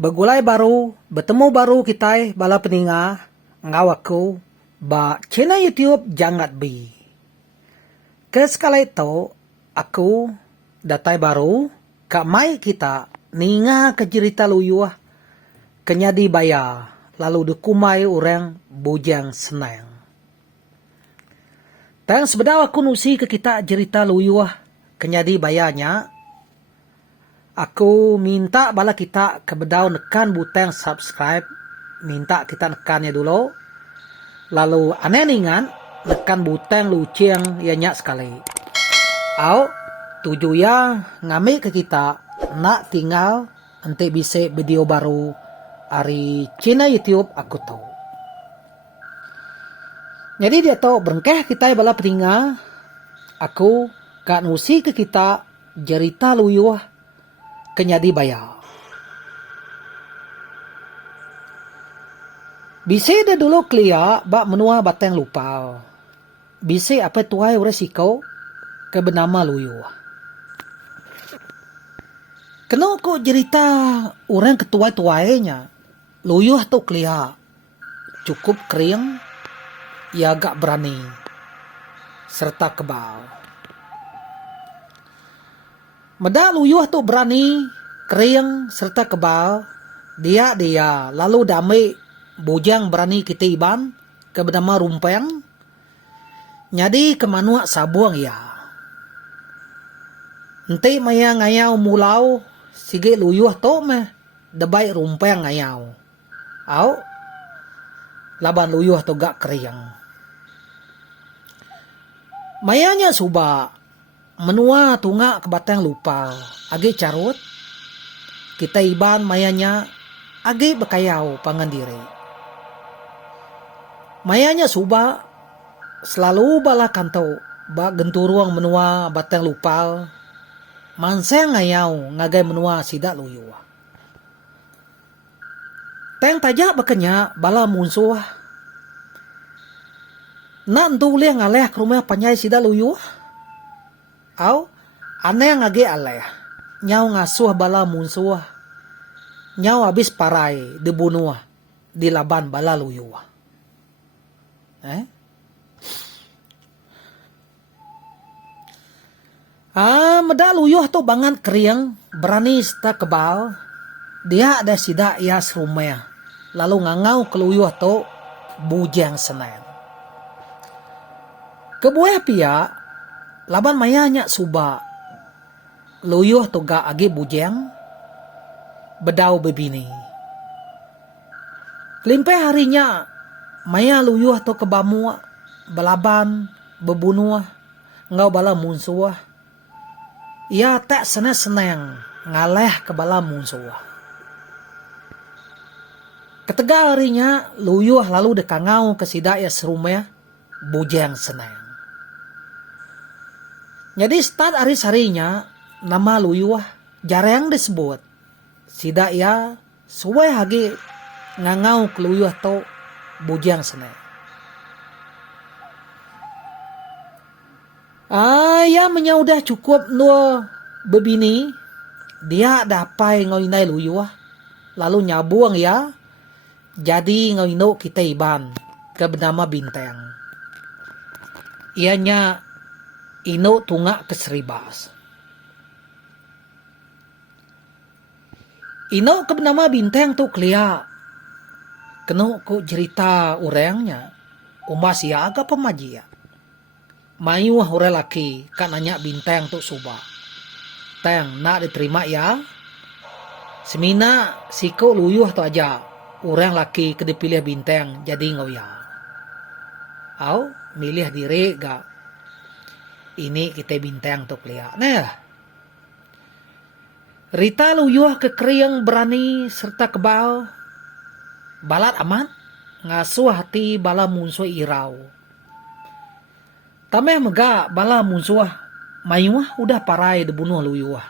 Begulai baru, bertemu baru kita bala peninga ngawaku ba channel YouTube Jangat Bi. Sekala itu aku datai baru kak mai kita ninga ke cerita luyuah kenyadi baya lalu dekumai orang bujang senang. Tang sebenarnya aku nusi ke kita cerita luyuah kenyadi bayanya. Aku minta bala kita kebedau nekan butang subscribe. Minta kita nekannya dulu. Lalu aneh ningan nekan butang lucing ianya sekali. Au tujuh ya ngambil ke kita nak tinggal nanti bisa video baru dari channel YouTube aku tahu. Jadi dia tahu berengkeh kita bala peninga. Aku kak nusi ke kita cerita luyuh kenyadi baya. Bisa dah dulu kelia bak menua batang lupa. Bisa apa tuai resiko ke benama luyuh. Kena kok cerita orang ketua-tuainya. Luyuh tu kelia cukup kering, ia agak berani serta kebal. Meda luyuh tu berani, kering serta kebal. Dia lalu damai bujang berani kita iban ke bernama rumpeng. Jadi kemanua sabuang ya. Nanti maya ngayau mulau sige luyuh tu meh debai rumpeng ngayau. Au laban luyuh tu gak kering. Mayanya suba menua tunga ke batang lupa. Agi carut. Kita iban mayanya agi bekayau pangan diri. Mayanya suba selalu bala kantau ba genturuang menua batang lupa. Manseng ngayau ngagai menua sidak luyuh. Teng tajak bekenya bala munsuh. Nak entulih ngaleh ke rumah panyai sidak luyuh. Au aneh ngage aleh nyau ngasuh bala munsuh nyau habis parai dibunuh di laban bala luyuh. Meda luyuh tu bangan kering berani sta kebal. Dia ada sidak ia serumah lalu ngangau ke luyuh tu bujang senang. Kebuah pia laban mayanya suba luyuh toga agi bujang bedau bebini. Limpe harinya maya luyuh to kebamu belaban bebunuh ngau bala munsuh. Ia tak senang ngaleh ke bala munsuh. Ketega harinya luyuh lalu dekangau ke sidak ya serumah bujang senang. Jadi start hari-harinya nama luyuh jarang disebut. Sidak ya suwe hagi ngangau ke luyuh to bujang senang. Ya menyaudah cukup no bebini. Dia dapai ngoinai luyuh. Lalu nyabuang ya. Jadi ngoino kita iban ke bernama bintang. Ianya ino tunga keseribas. Ino ke bernama bintang tu kelia. Kena ku cerita orangnya. Umas ya agak pemajia. Mayuh orang laki kan nanya bintang tu suba. Tang nak diterima ya. Semina siko luyuh tu aja. Orang laki ke dipilih bintang jadi ngoya. Au milih diri gak. Ini kita bintang tu kelia. Nah. Rita luyuh kekering berani serta kebal. Balat aman. Ngasuh hati bala munsuh irau. Tameh mega bala munsuh. Mayuh udah parai dibunuh luyuh.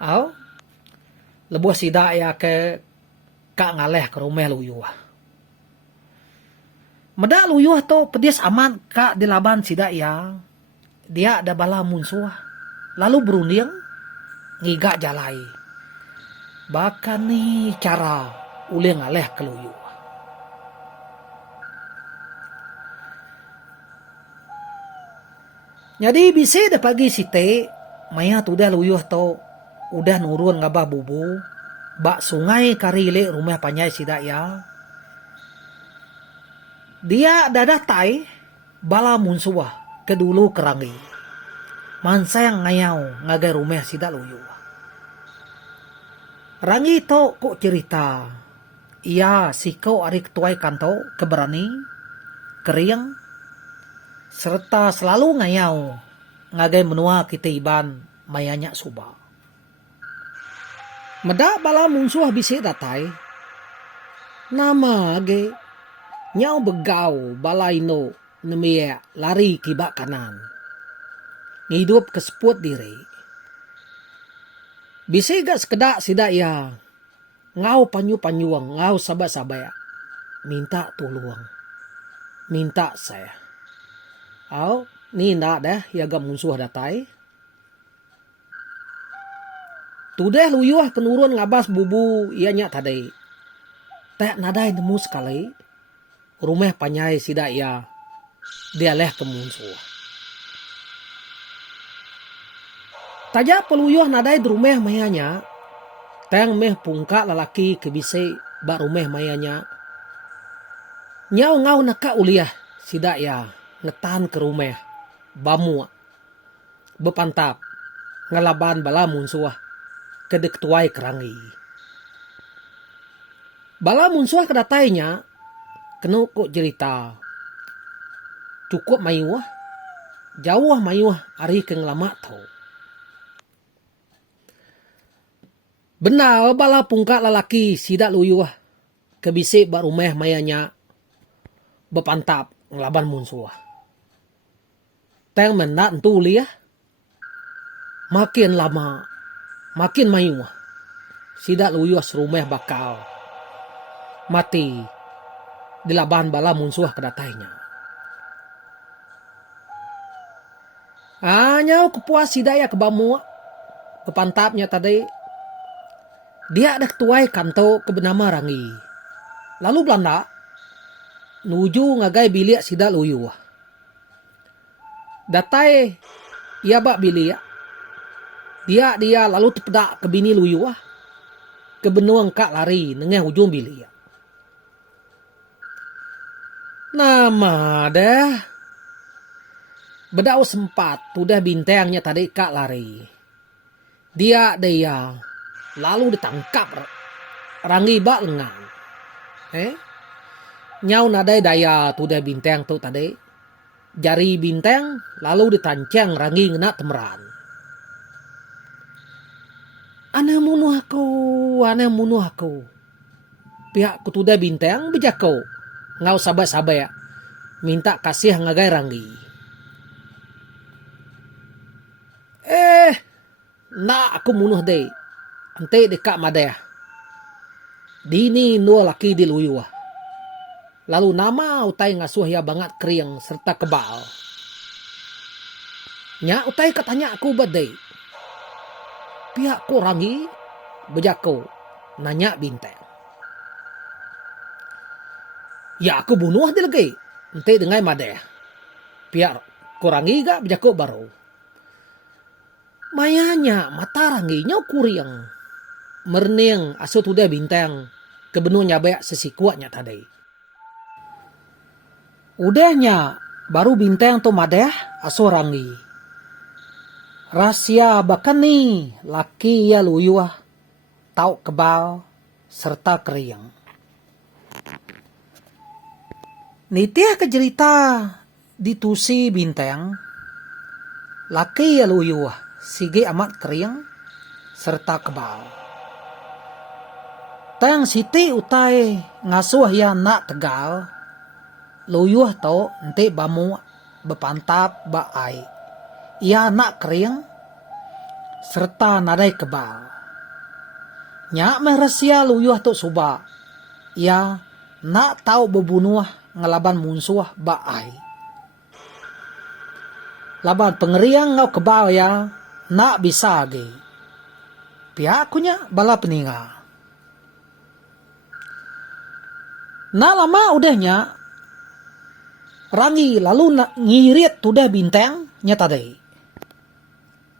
Au. Lebuh sidak ya ke kak ngaleh ke rumah luyuh. Meda luyuh tu pedis aman kak di laban sidak ya. Dia ada bala munsuh. Lalu berunding ngigak jalai. Bahkan ni cara ule ngaleh keluyuh. Jadi bisa dah pagi site, maya tu dah luyuh to, udah nurun ngabah bubu, bak sungai karile rumah panyai sidak ya. Dia dadah tai, bala munsuah, kedulu kerangi. Mansang ngayau ngagai rumah sidak luyuh. Rangi to kok cerita, ia sikau arik tuai kanto keberani, keriang, serta selalu ngayau ngagai menua kita iban mayanya suba. Medak bala munsuh bisi datai, nama age nyau begau bala ino nemia lari kibak kanan. Hidup keseput diri. Bisi gak sekedak sidak ya, ngau panyu-panyuang, ngau sabah-sabaya, minta tolong, minta saya. Au, ni ndak dah ya gak munsuh datai. Tudah luyuh kenurun ngabas bubu ianya tadai. Tak nadai nemu sekali, rumah panyai sidak ya, dia leh ke munsuh. Taja peluyuh nadai di rumah mayanya, tang meh pungka lalaki kebise bak rumah mayanya. Nyau ngau naka uliah sidak ya ngetan ke rumah bamu bepantap ngelaban bala munsuah kedek tuai kerangi. Bala munsuah kedatainya kena kok cerita cukup mayuah jauh mayuah ari ke ngelama tau. Benar bala pungka lalaki sidak luyuh kebisik bak rumah mayanya bepantap ngelaban munsuah. Teng menat entu liah. Makin lama makin mayuah sidak luyuh serumah bakal mati dilaban bala munsuah kedatainya. Nyau kepuas sidak ya kebamu kepantapnya tadi. Dia ada ketuai kanto ke benama rangi. Lalu Belanda nuju ngagai bilik sidak luyuh. Datai ia bak bilik. Dia lalu terpedak ke bini luyuh. Ke benuang kak lari nengah ujung bilik. Nama dah. Bedau sempat tudah bintangnya tadi kak lari. Dia lalu ditangkap rangi bak lengan. Nyau nadai daya tu dah bintang tu tadi. Jari bintang lalu ditancang rangi ngena temeran. Ana munuh aku. Pihak ku tu dah bintang bejako. Ngau sabar-sabar ya. Minta kasih ngagai rangi. Nak aku munuh deh. Ante dekat madaya. Dini nua laki di luyuh. Lalu nama utai ngasuh ya banget kering serta kebal. Nya utai katanya aku badai. Pihak ku rangi bejako nanya bintang. Ya aku bunuh dia lagi. Ante dengai madaya. Pihak ku rangi gak bejako baru. Mayanya mata ranginya kuriang. Merning aso tu dia bintang kebenuhnya banyak sesikuatnya tadi. Udahnya baru bintang tu madah aso rangi. Rahasia bahkan ni laki ya luyuh tau kebal serta keriang. Nitiah ke cerita ditusi bintang laki ya luyuh sige amat keriang serta kebal. Tang siti utai ngasuh ya nak tegal. Luyuh to ente bamu bepantap ba ai. Ia nak kering serta nadai kebal. Nyak merasia luyuh to suba. Ia nak tahu bebunuh ngelaban munsuh ba ai. Laban pengeriang ngau kebal ya nak bisa age. Pihak kunya bala peninggal. Nah lama udahnya rangi lalu ngirit tudah bintang nyata deh.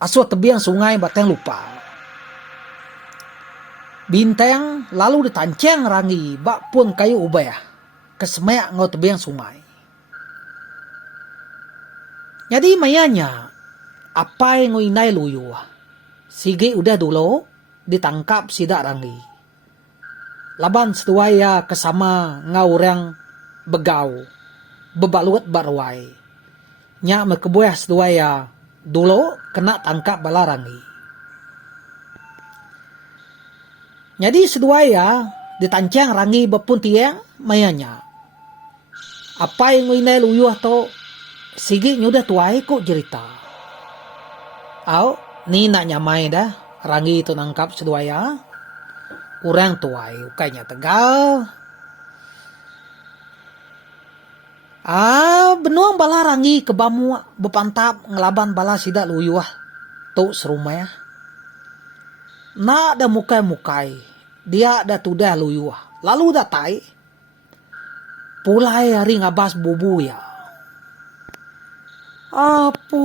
Aswa tebiang sungai batang lupa. Bintang lalu ditancang rangi bak pun kayu ubah kesemek ngau tebiang sungai. Jadi mayanya apa yang nguinai luyu. Sige udah dulu ditangkap sidak rangi. Laban setuaya kesama ngau orang begau. Bebalut barwai. Nya mekebuah setuaya dulu kena tangkap bala rangi. Jadi seduaya ditancang rangi bepun tiang mayanya. Apa yang nguinai luyuh to sigi nyudah tuai kok cerita. Au, ni nak nyamai dah rangi itu nangkap seduaya. Orang tuai ukainya tegal. Benuang bala rangi ke bamu bepantap ngelaban bala sidak luyuh tu serumah. Nak dah mukai-mukai. Dia dah tudah luyuh. Lalu dah tai. Pulai hari ngabas bubu ya. Apu.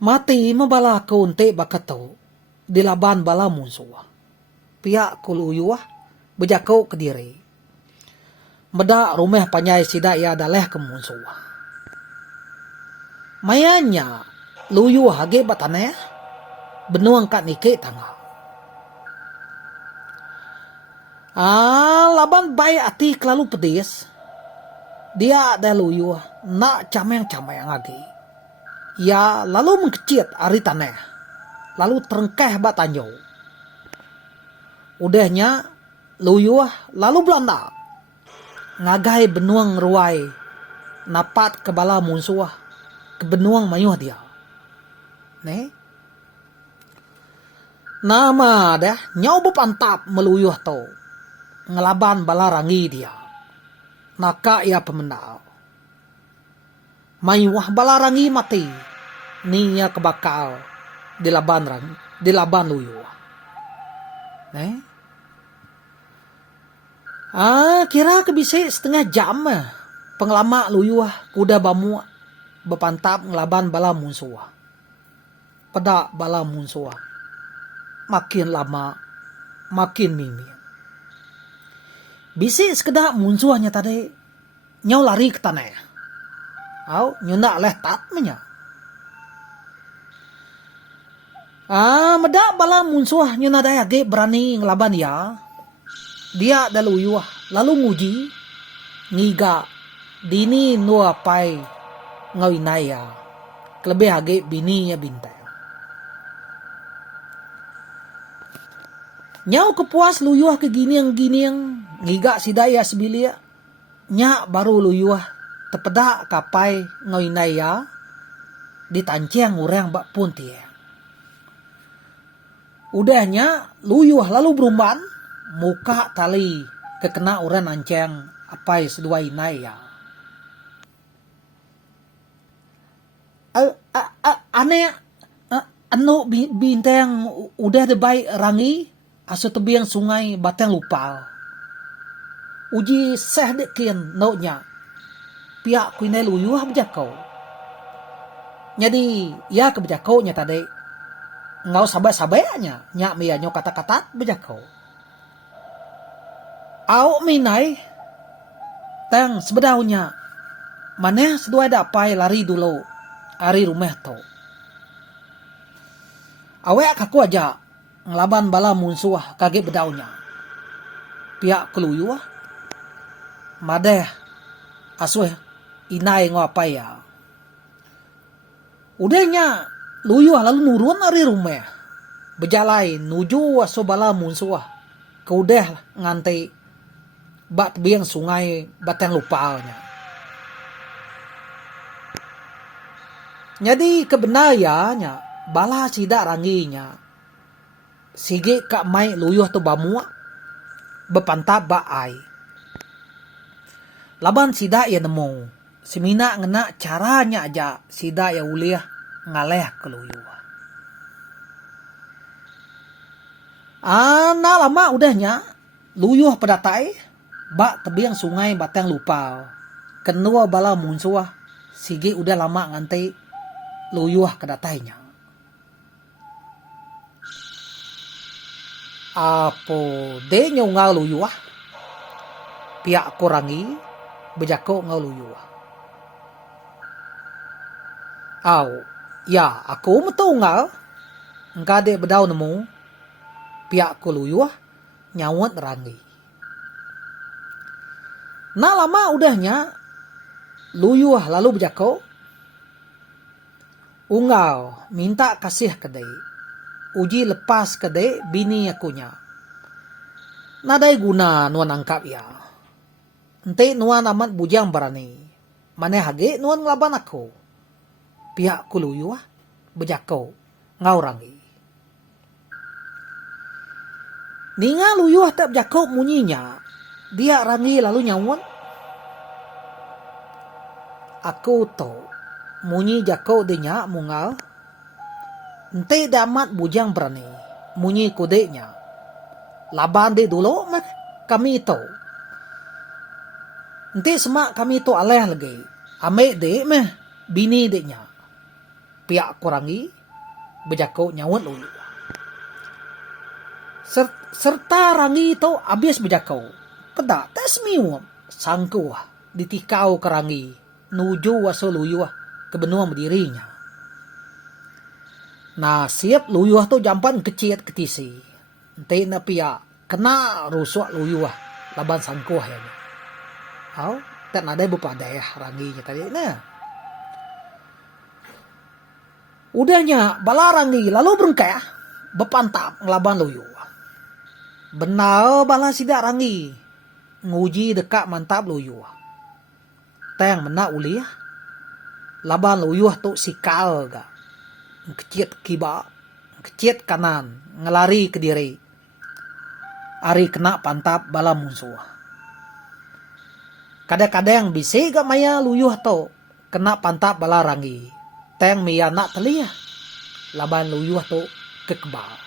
Mati membala keunte bakatau. Dilaban bala musuh. Pihak kuluyuh. Bejakau ke diri. Meda rumah panyai sidak ya daleh ke musuh. Mayanya. Luyuh hage bataneh. Benuang kat nike tangga. Laban baik hati kelalu pedis. Dia ada luyuh nak cameng-cameng lagi. Ya lalu mengkecit ari tanah. Lalu terengkeh batanyo. Udahnya luyuh lalu belanda. Ngagai benuang ruai. Napat ke bala musuh. Ke benuang mayuh dia. Ne? Nama dah nyau bepantap meluyuh to. Ngelaban bala rangi dia. Naka ia pemenau. Mayuah bala rangi mati. Niya kebakal. Dilaban rangi. Dilaban luyuh. Kira kebisi setengah jam. Pengelama luyuh kuda bamu. Bepantap ngelaban bala musuh. Pedak bala musuh. Makin lama. Makin mimi. Bisi sekedar musuhnya tadi nyau lari ke tanah. Au nyunda leh tat menya. Medak bala musuh nyunda daya ge berani ngelaban ya. Dia dah luyuh lalu nguji ngiga dini nua pai ngawinaya. Kelebih hage bininya bintang. Nyau kepuas luyuh ke giniang ngiga sidaya sebilia. Nya baru luyuh tepedak kapai ngoinaya ditancang urang bak pun tiang. Udahnya luyuh lalu berumban muka tali kekena urang ancang apai sedua inaya. Aneh anu bintang udah debai rangi. Aso tebiang sungai batang lupal. Uji seh dekin naunya. Pihak kuinai luyuh bejakau. Jadi ya kebejakau nya tadi. Ngau sabai-sabainya. Nyak mianyo kata-kata bejakau. Au minai. Tang sebedaunya. Maneh sedua dapai lari dulu. Ari rumah to. Awek kaku aja. Ngelaban bala musuh kaget bedaunya. Pihak keluyuh. Madeh. Asuh inai ngapai ya. Udahnya luyuh lalu nurun dari rumah. Bejalai nuju aso bala musuh. Keudeh ngantai bat biang sungai batang lupalnya. Jadi kebenayanya bala sidak ranginya. Sige kak mai luyuh tu bamua bepantap baai. Laban sida ya nemu. Semina ngena caranya aja sida ya uliah ngaleh ke luyuh. Lama udahnya luyuh pedatai Bak tebiang sungai batang lupau. Kenua bala munsuah. Sige udah lama nganti luyuah kedatainya. Apo de ngau luyuah. Pihak korangi bejako ngau luyuah. Au, ya aku metunggal. Engkade bedau nemu. Pihak ko luyuah nyawat rangi. Nah lama udahnya luyuah lalu bejako. Unggal minta kasih kedai. Uji lepas kedai bini akunya. Nadai guna nuan angkap ya. Ente nuan amat bujang berani. Mane hage nuan ngelaban aku. Pihak ku luyuah bejako ngau rangi. Ninga luyuah tak bejako munyinya. Dia rangi lalu nyawon. Aku tahu munyi jako denya mungal. Ente damat bujang berani. Munyi kodenya. Laban de dulu mah kami tahu. Ente semak kami tahu aleh lagi. Ame de mah bini deknya. Pihak korangi bejako nyawon lulu. Serta rangi itu abis bejako. Kedak tes miwam sangkuah ditikau kerangi nuju waso luyuah ke benua berdirinya. Nah siap luyuah tu jampan keciat ketisi. Ente na pia kena rusuak luyuah laban sangkuah ya. Au tak ada bepa daya ranginya tadi nah. Udahnya bala rangi lalu berengkah bepantap ngelaban luyuah. Benar bala sidak rangi nguji dekat mantap luyuah. Teng mena uliah. Laban luyuah tu sikal ga. Keciat kiba, keciat kanan, ngelari ke diri. Ari kena pantap bala musuh. Kadang-kadang bisi ga maya luyuah tu kena pantap bala rangi. Teng mia nak teliah. Laban luyuah tu kekebal.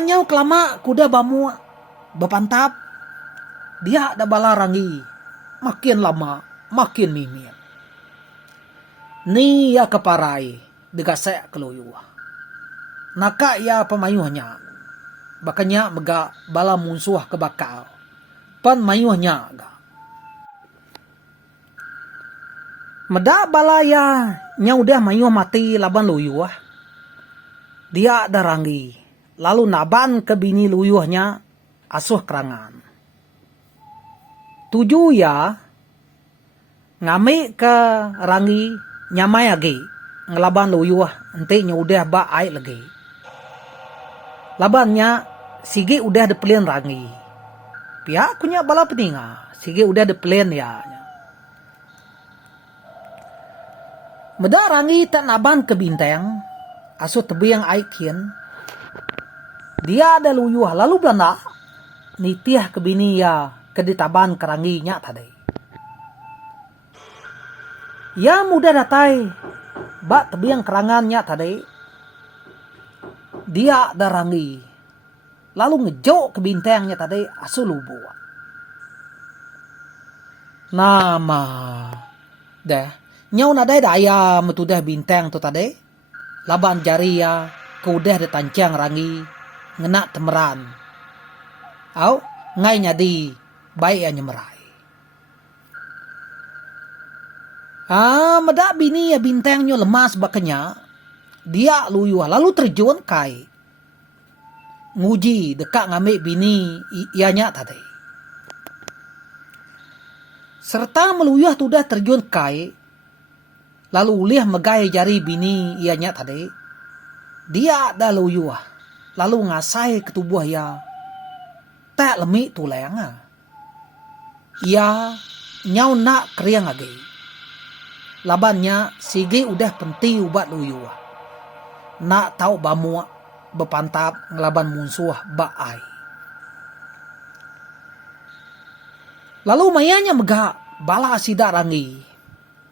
Nyau kelama kuda bamu bepantap. Dia ada bala rangi. Makin lama makin mimir. Ni ya keparai degasek keluyuah. Naka ya pemayuhnya. Bakanya mega bala munsuh kebakal. Pan mayuhnya ga. Meda bala ya nyau dah mayuh mati laban luyuah. Dia ada rangi. Lalu naban ke bini luyuhnya asuh kerangan. Tuju ya ngami ke rangi nyamai lagi ngelaban luyuh ente udah ba ai lagi. Labannya sige udah depelin rangi. Pia kunya bala peninga sige udah depelin ya. Meda rangi tak naban ke bintang asuh tebiang ai kien. Dia ada luyuah lalu belanda nitiah ke bini ya keditaban keranginya tadi. Ya mudah datai bak tebiang kerangannya tadi. Dia ada rangi lalu ngejok ke bintangnya tadi asu lubu. Nama deh nyau nadai daya metudah bintang tu tadi. Laban jari ya kudah detancang rangi ngena temeran. Au ngai nyadi baik ya nyemerai. Meda bini ya bintangnya lemas bakanya. Dia luyuah lalu terjun kai. Nguji dekat ngambil bini ianya tadi. Serta meluyuah tudah terjun kai. Lalu uliah megai jari bini ianya tadi. Dia dah luyuah. Lalu ngasai ketubuh ya. Tak lemik tulang. Ya nyau nak kriang lagi. Labannya sige udah penti ubat luyuah. Nak tahu bamu bepantap ngelaban musuh baai. Lalu mayanya megak bala sidak rangi.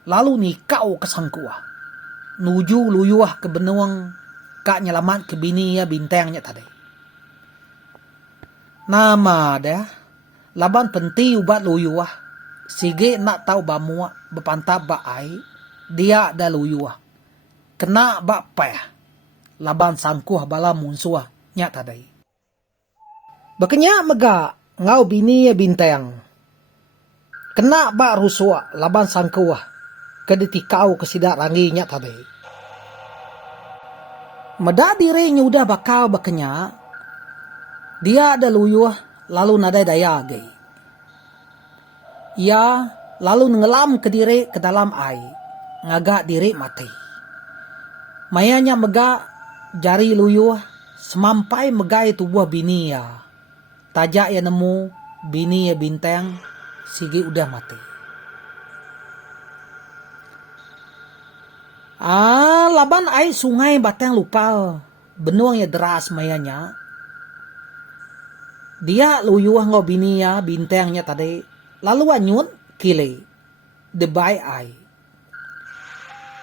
Lalu nikau kesangkuah. Nuju luyuah ke benuang kak nyelamat ke bini ya bintangnya tadi. Nama dah. Laban penti ubat luyuah. Sige nak tahu bamua bepantap ba ai. Dia dah luyuah. Kena ba peh. Laban sangkuh bala munsuah nya tadai. Bekenya mega ngau bini ya bintang. Kena ba rusua laban sangkuh. Kediti kau kesidak rangi nya tadai. Meda diri nyudah bakal bekenya. Dia ada luyuh lalu nadai daya gay. Ia lalu ngelam ke diri ke dalam air. Ngagak diri mati. Mayanya mega jari luyuh semampai megai tubuh bini ya. Tajak ya nemu bini ya bintang sigi udah mati. Laban air sungai batang lupa. Benuang ya deras mayanya. Dia luyuh ngo bini ya bintangnya tadi. Lalu anyun kile. Debai ai.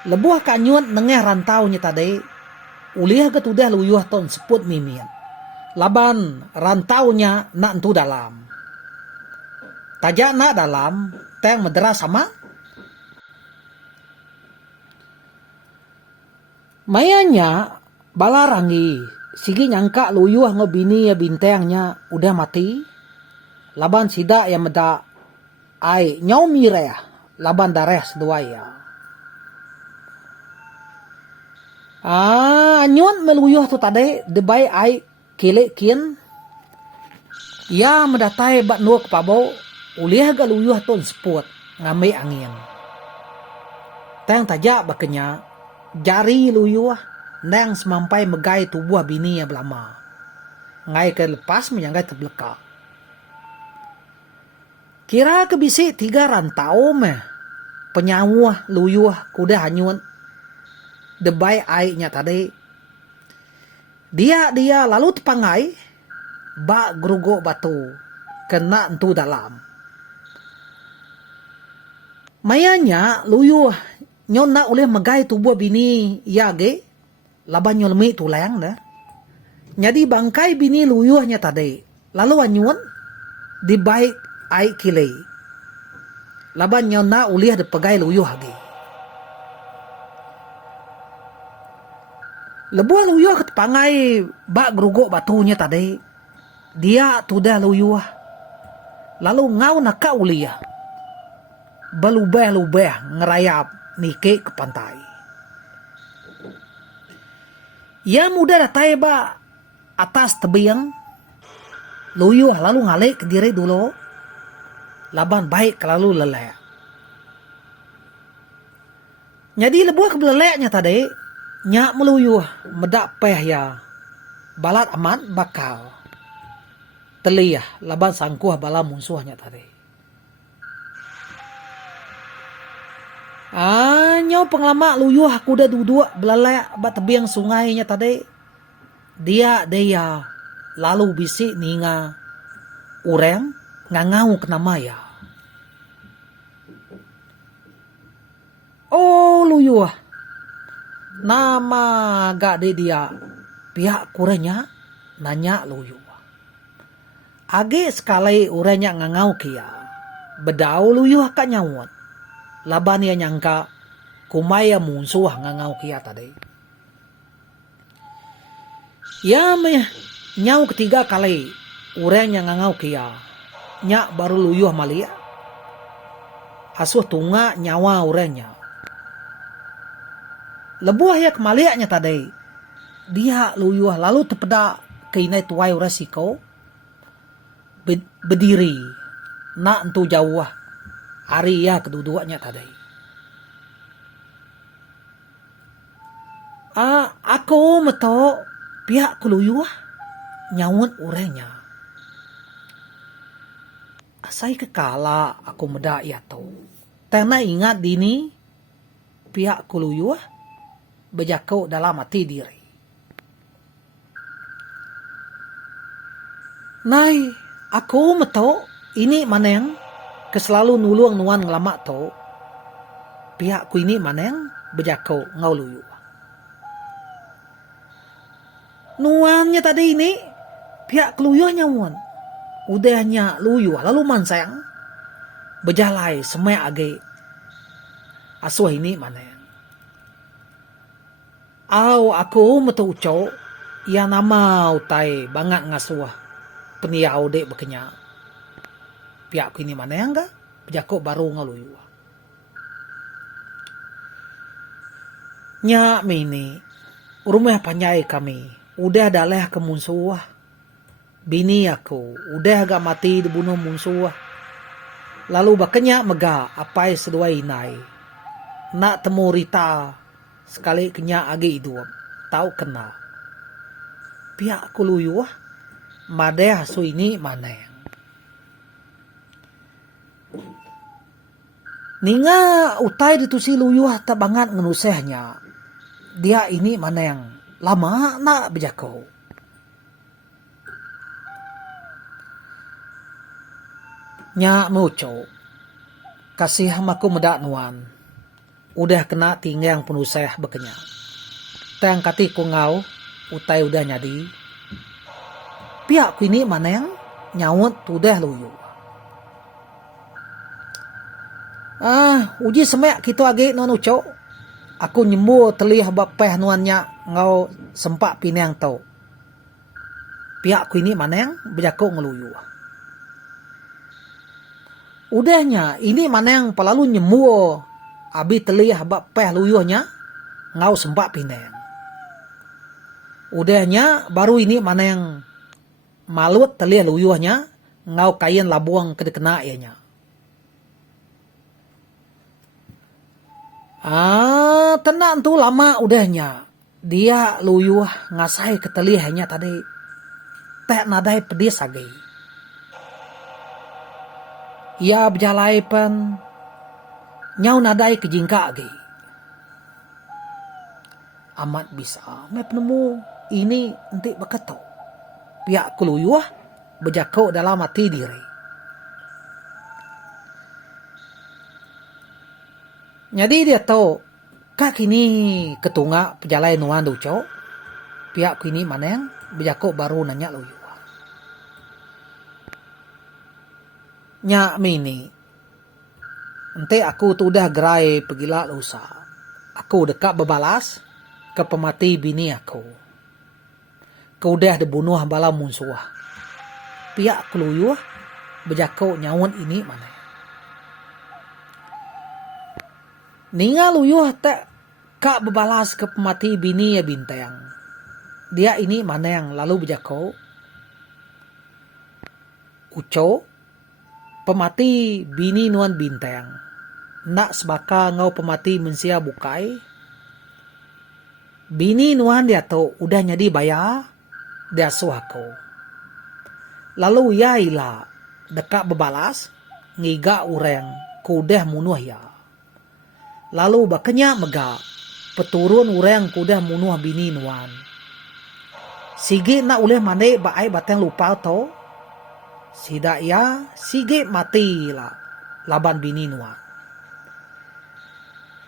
Lebuah kanyun nengeh rantaunya tadi. Uliah ketudah luyuh ton seput mimin. Laban rantaunya nak entu dalam. Tajak nak dalam. Teng medera sama. Mayanya balarangi. Sigi nyangka luyuh ngo bini ya bintangnya udah mati. Laban sidak yang meda ai nyau mireh. Laban dareh sedua ya. Anyun meluyuh tu tadi debai ai kilek kin. Ya mendatai bat nuak pabau. Uliah ga luyuh ton seput ngambil angin. Teng tajak bakenya jari luyuh neng semampai megai tubuh bini ya belama. Ngai ke lepas menyanggai terbelakang. Kira kebisi 3 rantau meh. Penyawuh luyuh kuda hanyun. Debai airnya tadi. Dia lalu tepangai. Bak geruguk batu. Kena entu dalam. Mayanya luyuh nyon nak oleh megai tubuh bini ya ge. Laban nyolmi tulang dah. Jadi bangkai bini luyuhnya tadi. Lalu anyun di baik ai kile. Laban nyona uliah depegai luyuh lagi. Lebuah luyuh ketepangai bak geruguk batunya tadi. Dia tudah luyuh. Lalu ngau naka uliah. Belubeh-lubeh ngerayap nike ke pantai. Ya muda datai ba atas tebing. Luyuh lalu ngalik ke diri dulu. Laban baik lalu lelek. Jadi lebuah ke beleleknya tadi. Nyak meluyuh medak peh ya. Balat amat bakal. Teliyah laban sangkuh bala musuhnya tadi. Nyaw pengalaman luyuh kuda duduk belalak bat tebing sungainya tadi. Dia lalu bisik ninga urang ngangau kena maya. Oh luyuh. Nama gak dia pihak kurenya nanya luyuh. Age sekali urenya ngangau kia. Bedau luyuh kak nyawat. Laban ia nyangka kumaya musuh ngangau kia tadi. Ya nyau ketiga kali urang yang ngangau kia. Nyak baru luyuh malia. Asuh tunga nyawa urangnya. Lebuah ya kemaliaknya tadi. Dia luyuh lalu tepeda keinai tuai resiko. Berdiri. Nak entu jauh. Hari ya kedua-duanya tadi. Aku meto pihak keluyuh nyawut urenya. Asai kekala aku medak ya tu. Tena ingat dini pihak keluyuh berjakau dalam hati diri. Nai, aku meto ini maneng keselalu nulung nuan ngelamak to. Pihakku ini maneng berjakau ngau luyu. Nuannya tadi ini pihak keluyuhnya wan. udahnya luyuh lalu manseng bejalai semek age asuh ini maneng. Aku metu uco ya nama utai bangat ngasuh peniau dek bekenya. Pihak ku ini maneng ga pejako baru ngaluyuh. Nya mini rumah panjai kami udah daleh ke munsuh. Bini aku udah agak mati dibunuh munsuh. Lalu bakenya mega apai sedua inai. Nak temu Rita sekali kenya agi hidup. Tahu kenal. Pihak aku luyuh. Made hasu ini maneng. Ninga utai ditusi luyuh tak banget ngenusehnya. Dia ini maneng. Lama nak bejako. Nya muco kasih hamaku medak nuan udah kena tinggang penuseh bekenya tang kati ku ngau utai udah nyadi pihak ku ini maneng nyawut udah luyu uji semek gitu age non uco aku nyembu telih bapeh nuannya ngau sempak pinang tau pihak ku ini maneng bejako ngeluyu. Udahnya ini mana yang pelalu nyemu abi telih bak peh luyuhnya ngau sempak pineng. Udahnya baru ini mana yang malut telih luyuhnya ngau kain labuang kedekena ianya. Tenang tu lama udahnya dia luyuh ngasai ketelihnya tadi teh nadai pedis agi. Ia berjalai pen nyau nadai kejingka agi. Amat bisa me penemu ini nanti beketo. Pihak keluyuh berjakau dalam hati diri. Jadi dia tahu kak kini ketunga pejalai nuan duco. Pihak kini maneng berjakau baru nanya luyuh. Nya mini ente aku tu udah gerai pegila lusa. Aku dekat bebalas ke pemati bini aku. Kau udah dibunuh bala munsuh. Pihak keluyuh berjakau nyawon ini mana. Ninga luyuh tak kak bebalas ke pemati bini ya bintang. Dia ini mana yang lalu berjakau. Uco pemati bini nuan bintang. Nak sebaka ngau pemati mensia bukai. Bini nuan dia tu udah nyadi bayar. Dia suah aku. Lalu ya ila dekat bebalas. Ngiga ureng kudah munuh ya. Lalu bakenya mega. Peturun ureng kudah munuh bini nuan. Sigi nak uleh mane baai batang lupa to. Sida ya sige mati lah laban bini nuan.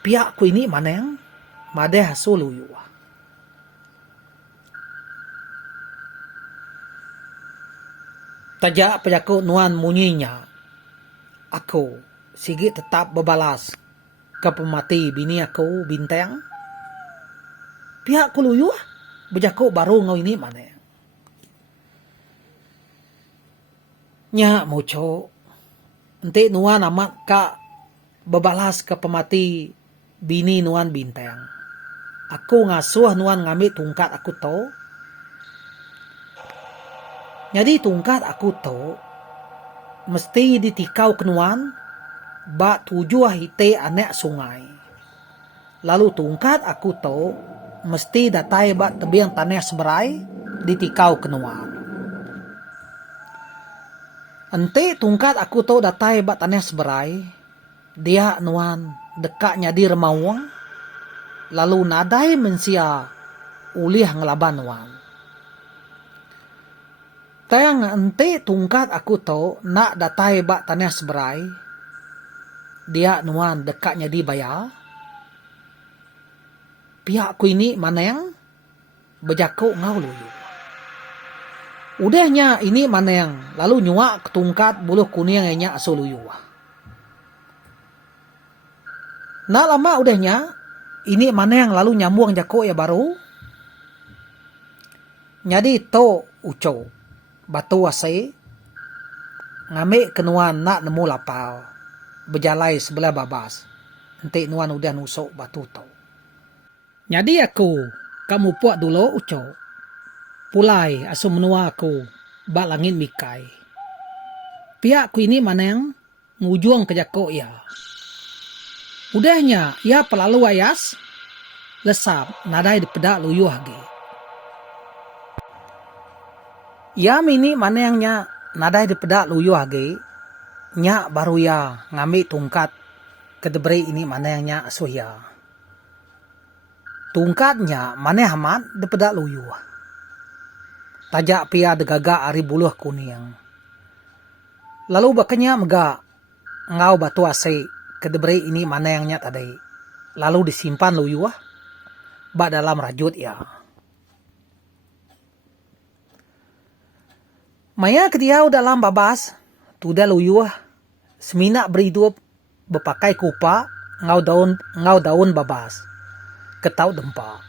Pihak ku ini maneng made hasu luyu. Tajak pejaku nuan munyinya. Aku sige tetap bebalas ke pemati bini aku bintang. Pihak ku luyu bejaku baru ngau ini maneng. Nya muco ente nuan amat kak bebalas ke pemati bini nuan bintang. Aku ngasuh nuan ngambil tungkat aku to. Jadi tungkat aku to mesti ditikau kenuan bak 7 hite anek sungai. Lalu tungkat aku to mesti datai bak tebiang tanah seberai ditikau kenuan. Ente tungkat aku tahu datai bat tanah seberai. Dia nuan dekaknya di remawang. Lalu nadai mensia ulih ngelaban nuan. Tayang ente tungkat aku tahu nak datai bat tanah seberai. Dia nuan dekaknya di bayar. Pihakku ini mana yang bejaku ngau luyu. Udahnya ini maneng, lalu nyuak ketungkat buluh kuning nya aso luyuah. Nah lama udahnya, ini maneng lalu nyambung jako ya baru. Nyadi to uco, batu ase, ngame kenuan nak nemu lapau, berjalai sebelah babas. Nanti nuan udah nusuk batu to. Nyadi aku, kamu puak dulu uco. Pulai asu menua aku, bak langit mikai. Pihak ku ini maneng, ngujung ke jako ya. Udahnya, ya pelalu ayas, lesap, nadai dipedak luyuh ge. Ya mini manengnya, nadai dipedak luyuh ge, nya baru ya ngambil tungkat, kedebri ini manengnya asuh ya. Tungkatnya maneh amat dipedak luyuh. Tajak pia degagak ari buluh kuning. Lalu bakanya mega ngau batu ase kedebri ini manengnya tadi. Lalu disimpan luyuh bak dalam rajut ya. Maya kediau dalam babas tuda luyuh seminak beridup bepakai kupa ngau daun babas ketau dempa.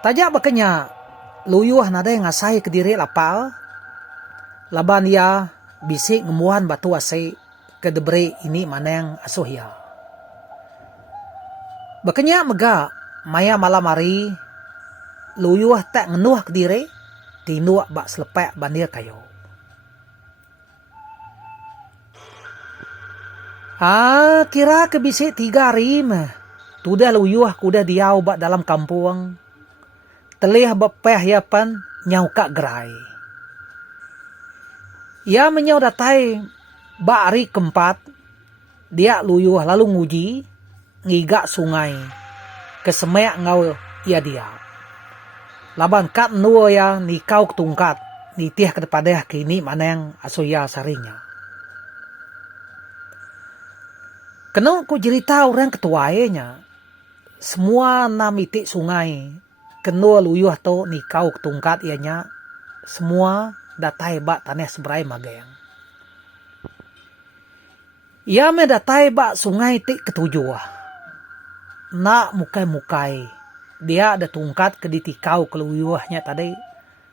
Tajak bakanya luyuh nada yang ngasai ke diri lapal. Laban ya bisik ngemuan batu ase ke debri ini maneng asuh ya. Bakanya mega maya malam hari luyuh tak ngenuh ke diri tinuak bak selepek bandir kayo. Kira ke bisik 3 hari mah. Tuda luyuh kuda diau bak dalam kampung. Telih bepeh yapan nyau kak gerai. Ia menyau datai bak hari keempat. Dia luyuh lalu nguji ngigak sungai. Kesemek ngau ia dia. Laban kat nuo ya ni kau ketungkat. Ni tiah kedepadeh kini maneng asoya sarinya. Kena ku cerita orang ketuainya. Semua namitik sungai. Kenua luyuh to ni kau ketungkat ianya. Semua datai bak tanah seberai mageng. Ia me datai bak sungai tik ketujuh. Nak mukai-mukai. Dia ada tungkat ke ditikau keluyuhnya tadi.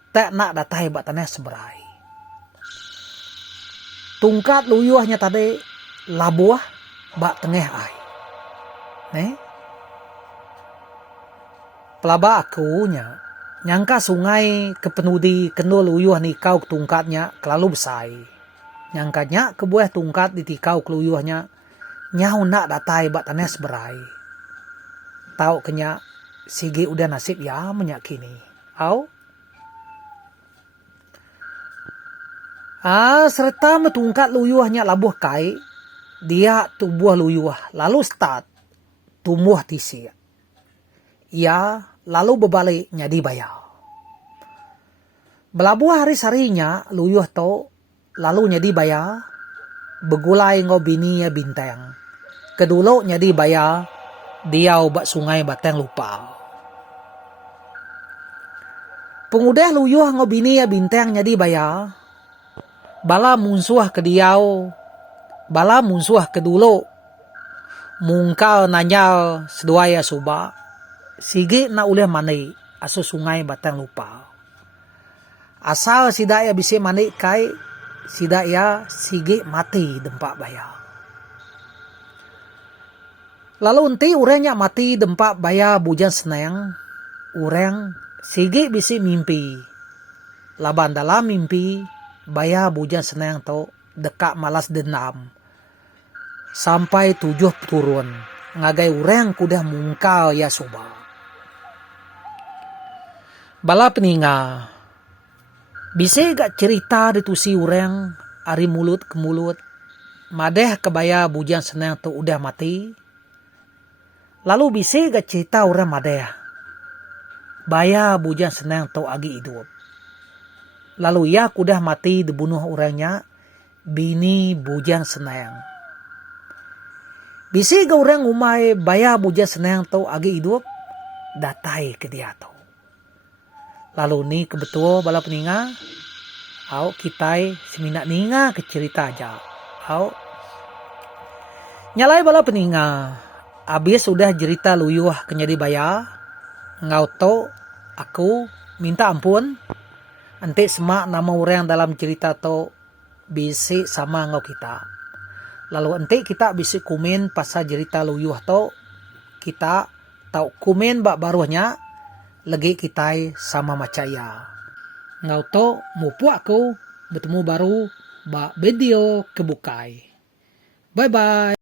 Tak nak datai bak tanah seberai. Tungkat luyuhnya tadi labuah bak tengah ai. Pelaba akunya nyangka sungai kepenudi kenul luyuh ni kau tungkatnya kelalu besai. Nyangkanya kebuah tungkat ditikau keluyuhnya nyahu nak datai bak tanah seberai. Tahu kenya sigi udah nasib ya menyak kini. Au? Serta metungkat luyuhnya labuh kai. Dia tubuh luyuh lalu start tumbuh tisi. Ia lalu berbalik nyadi bayar. Belabuh hari sarinya luyuh to lalu nyadi bayar. Begulai ngobini ya bintang. Kedulo nyadi bayar diau bak sungai batang lupa. Pengudah luyuh ngobini ya bintang nyadi bayar. Bala munsuah ke diau. Bala munsuah kedulo. Mungkal nanyal seduaya subak. Sige na uleh manai aso sungai batang lupa. Asal sidaya bisa manai kai sidaya sige mati dempak bayar. Lalu enti urangnya mati dempak bayar bujan senang. Urang sige bisa mimpi. Laban dalam mimpi bayar bujan senang to dekak malas denam. Sampai 7 turun. Ngagai urang kudah mungkal ya subak. Bala peninga. Bisa gak cerita ditusi urang ari mulut ke mulut. Madeh kebaya bujan senang tu udah mati. Lalu bisa gak cerita urang madeh. Baya bujan senang tu agi hidup. Lalu ya kudah mati dibunuh orangnya. Bini bujan senang. Bisa gak orang umai baya bujan senang tu agi hidup. Datai ke dia tu. Lalu ni kebetul bala peninga, au kitai semina ninga ke cerita aja. Au nyalai bala peninga, abis sudah cerita luyuh kenyadi baya, ngau to aku minta ampun, ante semak nama orang dalam cerita to bisi sama ngau kita. Lalu ente kita bisa komen pasal cerita luyuh to, kita tahu komen bak baruhnya, lagi kita sama macaya. Ngau to mupu aku bertemu baru bak video kebukai. Bye bye.